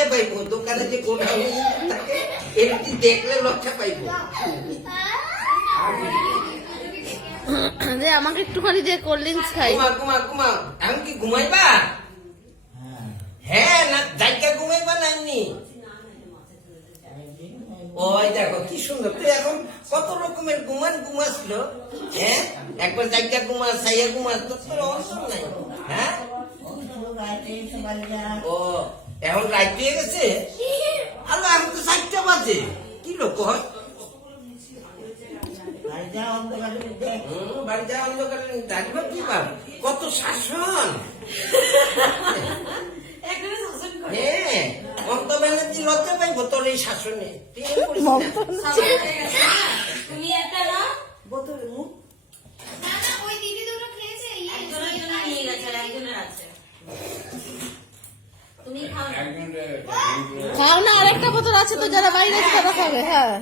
লজ্জা পাইবো দোকানে যে গোটা থাকে এমনি দেখলে লজ্জা পাইবো। আমাকে একটুখানি যে কোল্ড ড্রিঙ্কস খাই। ঘুমা ঘুমা ঘুমা। এখন কি ঘুমাইবা? হ্যাঁ না জায়গা ঘুমাইবা না এমনি? ওই দেখো কি সুন্দর। তুই এখন কত রকমের ঘুমান ঘুমাসলো হ্যাঁ? একবার জায়গা ঘুমাস সাইয়া ঘুমাস তোর তো অবসর নাই। হ্যাঁ? ও এখন রাত হয়ে গেছে? আলো এখন তো চারটা বাজে। কি লোক হয় বাড়ি অন্ধকারে দেখবে কি পাব কত শাসন। হ্যাঁ মমতা ব্যানার্জি লজ্জা পাইবো তোর এই শাসনে তুই এরকম করিস না। তুমি একটা না না না ওই দিদি দুটো খেয়েছে ইয়ে, একজনের জন্য নিয়ে গেছে আর একজনের আছে তুমি খাও না। আরেকটা বোতল আছে তো যারা বাইরে আছে তারা খাবে হ্যাঁ।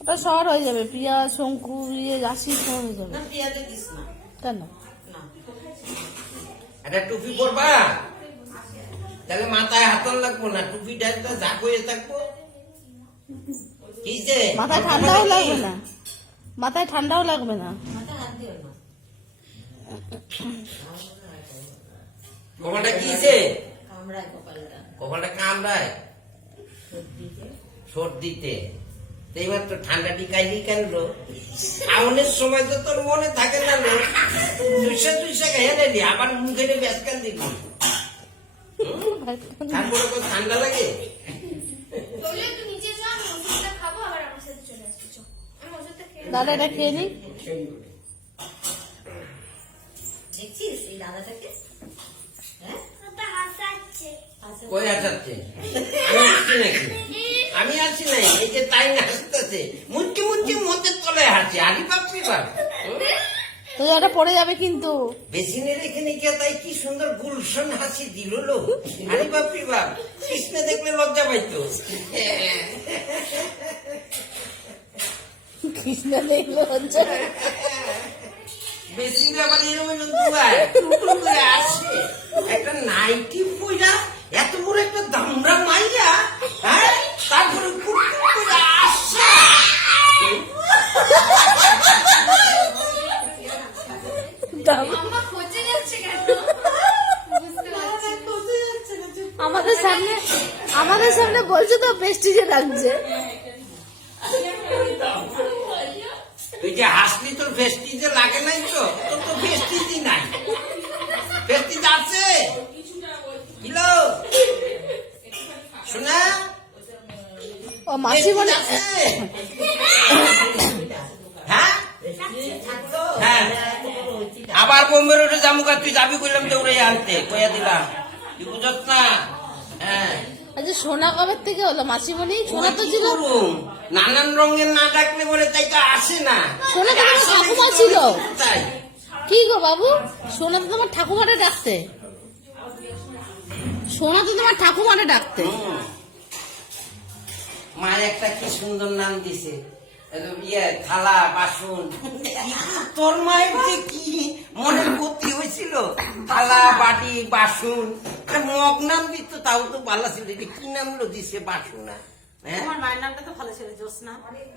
ওটা শহর হয়ে যাবে প্রিয়া শঙ্কু ইয়ে রাশি সব হয়ে যাবে। কেন? একটা টুপি পরবা? তাহলে মাথায় হাতল লাগবো না? টুপিটা একটা ঝাঁক হয়ে থাকব। মাথায় ঠান্ডাও লাগবে না। মাথায় ঠান্ডাও লাগবে না। কিসে? কামড়ায় কপালটা। কপালটা কামড়ায়? সর্দিতে। এইবার তো ঠান্ডা টিকাইলি কেন খাওয়ানোর সময় তো তোর মনে থাকে না লো? দুইশো দুইশো খেয়ে নিলি আবার মুখে ব্যাসকান দিবি। তারপরে তো ঠান্ডা লাগে? দাদা এটা খেয়ে নি। দেখছিস এই দাদাটাকে হ্যাঁ ওটা হাসাচ্ছে আছে কই আসাচ্ছে আমি আসছি নাকি? আমি আসছি নাই এই যে তাই না আসতেছে। মুচকি মুচকি মধ্যে তলে হাসছে আরি বাপরি বাপ হুম? তো এটা পড়ে যাবে কিন্তু। বেসিনের এখানে গিয়ে তাই কি সুন্দর গুলশন হাসি দিল লো। আরে বাপরি বাপ কৃষ্ণ দেখলে লজ্জা পাইতো। কৃষ্ণ দেখবে হচ্ছে বেসিনে আবার এরকম আসে। একটা নাইটি পইরা এত বড় একটা দামড়া মাইয়া হ্যাঁ? তারপরে আসছে। আমাদের সামনে আমাদের সামনে বলছো তো প্রেস্টিজে লাগছে তুই যে হাসলি তোর ভেস্টিজে লাগে নাই তো? তোর তো ভেস্টিজ মাসি বলে হ্যাঁ? হ্যাঁ। আবার বোম্বে রোডে জামুকা তুই যাবি কইলাম তো উড়ে আনতে কইয়া দিলাম। তুই বুঝত না? হ্যাঁ। আচ্ছা সোনা কবে থেকে হলো? মাসিমণি সোনা তো ছিল। নানান রঙের না ডাকলে বলে তাই তো আসে না। সোনা তো তোমার ঠাকুমা ছিল। তাই। কি গো বাবু? সোনা তো তোমার ঠাকুমাটা ডাকতে সোনা তো তোমার ঠাকুমারে ডাকতে। মায়ের একটা কি সুন্দর নাম দিছে। ইয়ে থালা বাসন। তোর মায়ের যে কি মনের গতি হয়েছিল? থালা বাটি বাসন। মগ নাম দিত তাও তো ভালো ছিল। কি নাম লো দিছে বাসন? হ্যাঁ? আমার মায়ের নামটা তো ভালো ছিল জোসনা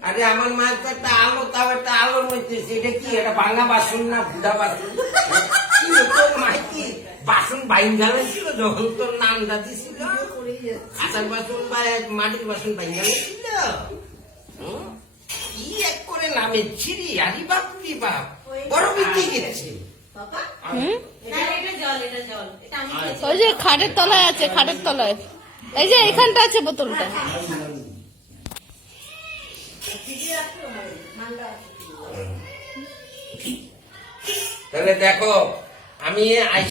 আরে আমার মায়ের তো একটা আলো তাও একটা আলোর মধ্যে এটা কি এটা ভাঙা বাসন না ভুডা বাসন? কি তোর বাসন বাইঙ্গা ছিল যখন তোর নামটা দিছিল। কাঁচার বাসন বা এক মাটির বাসন বাইঙ্গা ছিল কি এক করে নামে ছিরি আরি বাপ রি বাপ। বড় বিক্রি গেছে। হুম? না এটা জল এটা জল। এটা আমি খেয়েছি। ওই যে খাটের তলায় আছে খাটের তলায়। এই যে এখানটা আছে বোতলটা। তাহলে দেখো আমি আই